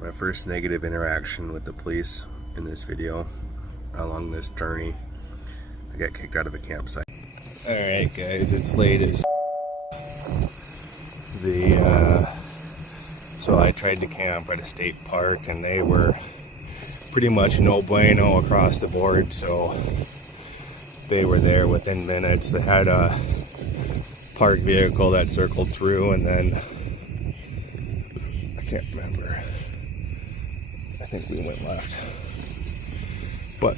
My first negative interaction with the police in this video along this journey. I got kicked out of a campsite. Alright guys, it's late as so I tried to camp at a state park and they were pretty much no bueno across the board, so they were there within minutes. They had a park vehicle that circled through, and then I can't remember, I think we went left, but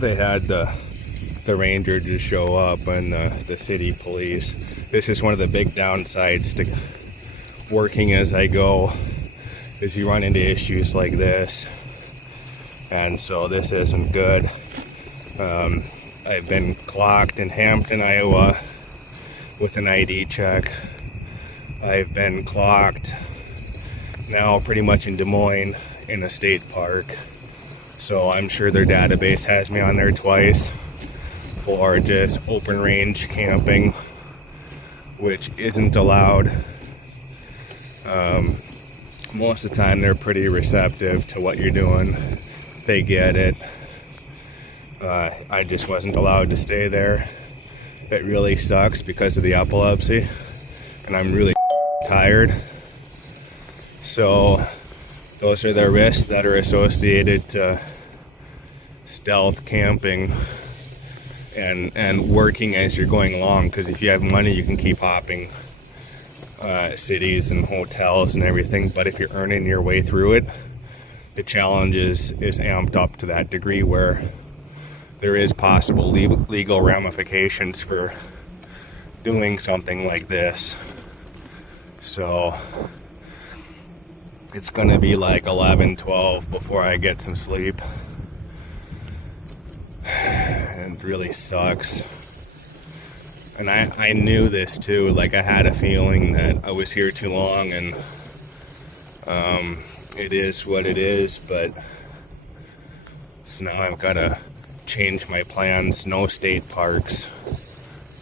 they had the ranger just show up and the city police. This is one of the big downsides to working as I go, is you run into issues like this, and so this isn't good. I've been clocked in Hampton, Iowa with an ID check. I've been clocked now pretty much in Des Moines in a state park, so I'm sure their database has me on there twice for just open range camping, which isn't allowed. Most of the time they're pretty receptive to what you're doing. They get it. I just wasn't allowed to stay there. It really sucks because of the epilepsy, and I'm really tired. So those are the risks that are associated to stealth camping and working as you're going along, because if you have money you can keep hopping cities and hotels and everything, but if you're earning your way through it, the challenge is amped up to that degree where there is possible legal ramifications for doing something like this. So it's gonna be like 11, 12 before I get some sleep, and it really sucks. And I knew this too, like I had a feeling that I was here too long, and it is what it is, but so now I've got to change my plans. No state parks,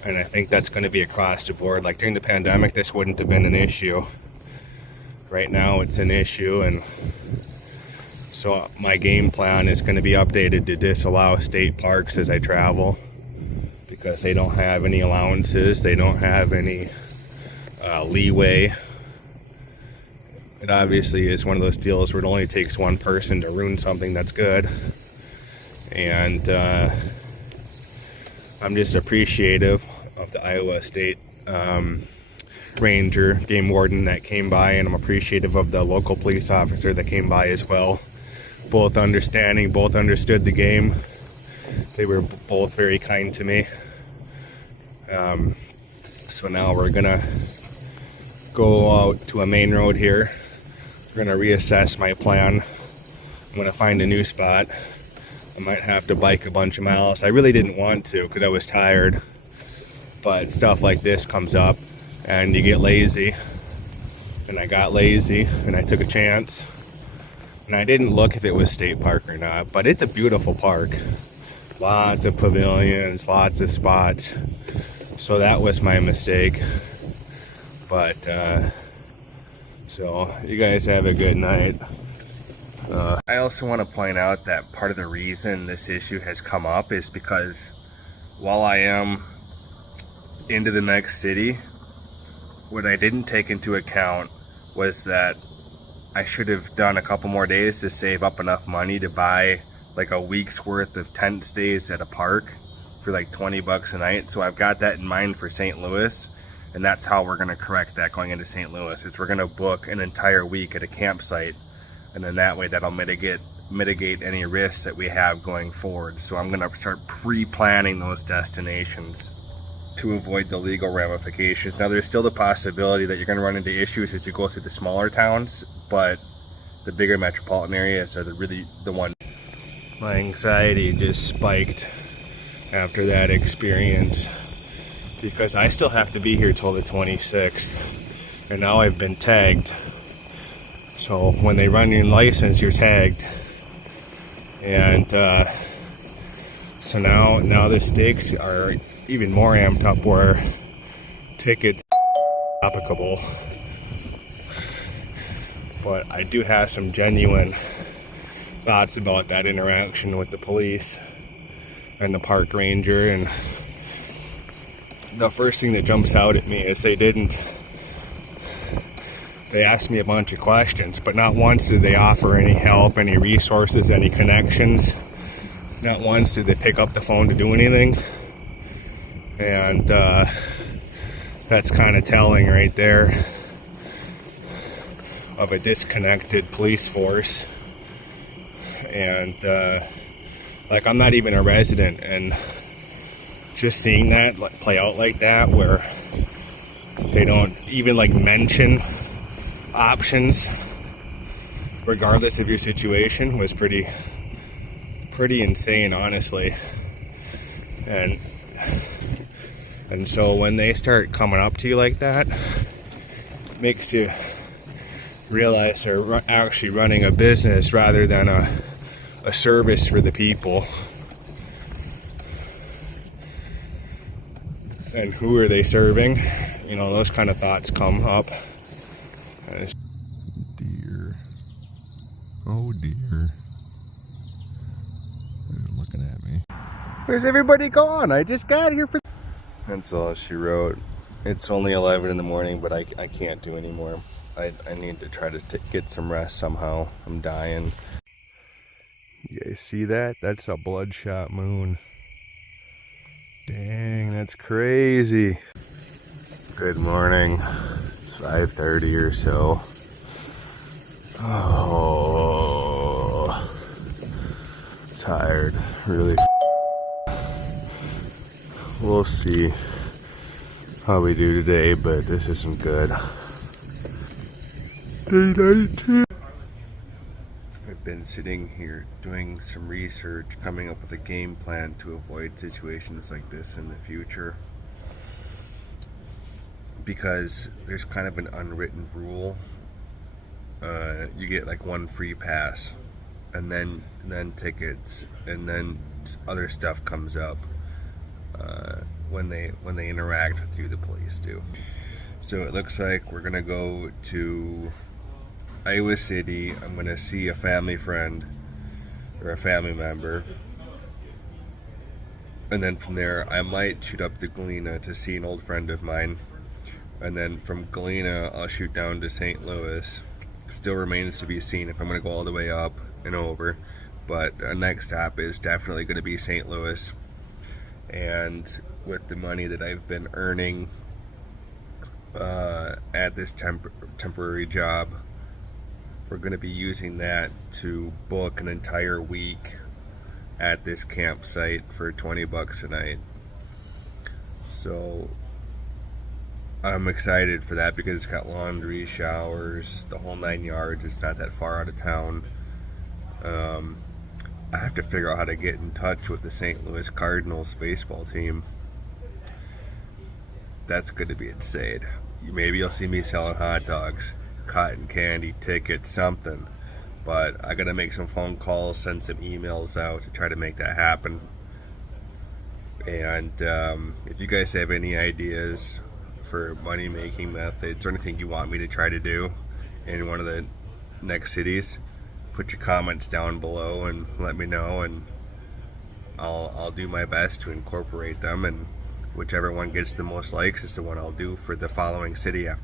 and I think that's going to be across the board. Like during the pandemic this wouldn't have been an issue. Right now it's an issue, and so my game plan is going to be updated to disallow state parks as I travel, because they don't have any allowances, they don't have any leeway. It obviously is one of those deals where it only takes one person to ruin something that's good, and I'm just appreciative of the Iowa State Ranger, game warden that came by, and I'm appreciative of the local police officer that came by as well. Both understanding, both understood the game. They were both very kind to me. So now we're gonna go out to a main road here. We're gonna reassess my plan. I'm gonna find a new spot. I might have to bike a bunch of miles. I really didn't want to because I was tired, but stuff like this comes up and you get lazy, and I got lazy and I took a chance, and I didn't look if it was state park or not, but it's a beautiful park. Lots of pavilions, lots of spots. So that was my mistake. But so you guys have a good night. I also want to point out that part of the reason this issue has come up is because while I am into the next city, what I didn't take into account was that I should have done a couple more days to save up enough money to buy like a week's worth of tent stays at a park for like 20 bucks a night. So I've got that in mind for St. Louis, and that's how we're gonna correct that going into St. Louis, is we're gonna book an entire week at a campsite, and then that way that'll mitigate any risks that we have going forward. So I'm gonna start pre-planning those destinations to avoid the legal ramifications. Now there's still the possibility that you're gonna run into issues as you go through the smaller towns, but the bigger metropolitan areas are the ones. My anxiety just spiked after that experience, because I still have to be here till the 26th, and now I've been tagged. So when they run your license, you're tagged, and so now the stakes are even more amped up, where tickets applicable. But I do have some genuine thoughts about that interaction with the police and the park ranger, and the first thing that jumps out at me is they asked me a bunch of questions, but not once did they offer any help, any resources, any connections. Not once did they pick up the phone to do anything. And that's kind of telling right there of a disconnected police force. And like, I'm not even a resident, and just seeing that play out like that, where they don't even like mention options regardless of your situation, was pretty insane, honestly. And so when they start coming up to you like that, it makes you realize they're actually running a business rather than a service for the people. And who are they serving? You know, those kind of thoughts come up. Deer. Oh dear. They're looking at me. Where's everybody gone? I just got here for... That's all she wrote. It's only 11 in the morning, but I can't do anymore. I need to try to get some rest somehow. I'm dying. You guys see that? That's a bloodshot moon. Dang, that's crazy. Good morning. It's 5:30 or so. Oh, tired. Really. We'll see how we do today, but this isn't good. Day 19. I've been sitting here doing some research, coming up with a game plan to avoid situations like this in the future. Because there's kind of an unwritten rule. You get like one free pass, and then tickets, and then other stuff comes up when they interact with you, the police do. So it looks like we're gonna go to Iowa City. I'm gonna see a family friend or a family member, and then from there I might shoot up to Galena to see an old friend of mine, and then from Galena I'll shoot down to St. Louis. Still remains to be seen if I'm gonna go all the way up and over, but our next stop is definitely gonna be St. Louis. And with the money that I've been earning at this temporary job, we're going to be using that to book an entire week at this campsite for $20 a night. So I'm excited for that because it's got laundry, showers, the whole 9 yards. It's not that far out of town. I have to figure out how to get in touch with the St. Louis Cardinals baseball team. That's going to be insane. Maybe you'll see me selling hot dogs, cotton candy, tickets, something. But I got to make some phone calls, send some emails out to try to make that happen. And if you guys have any ideas for money-making methods or anything you want me to try to do in one of the next cities, put your comments down below and let me know, and I'll do my best to incorporate them, and whichever one gets the most likes is the one I'll do for the following city after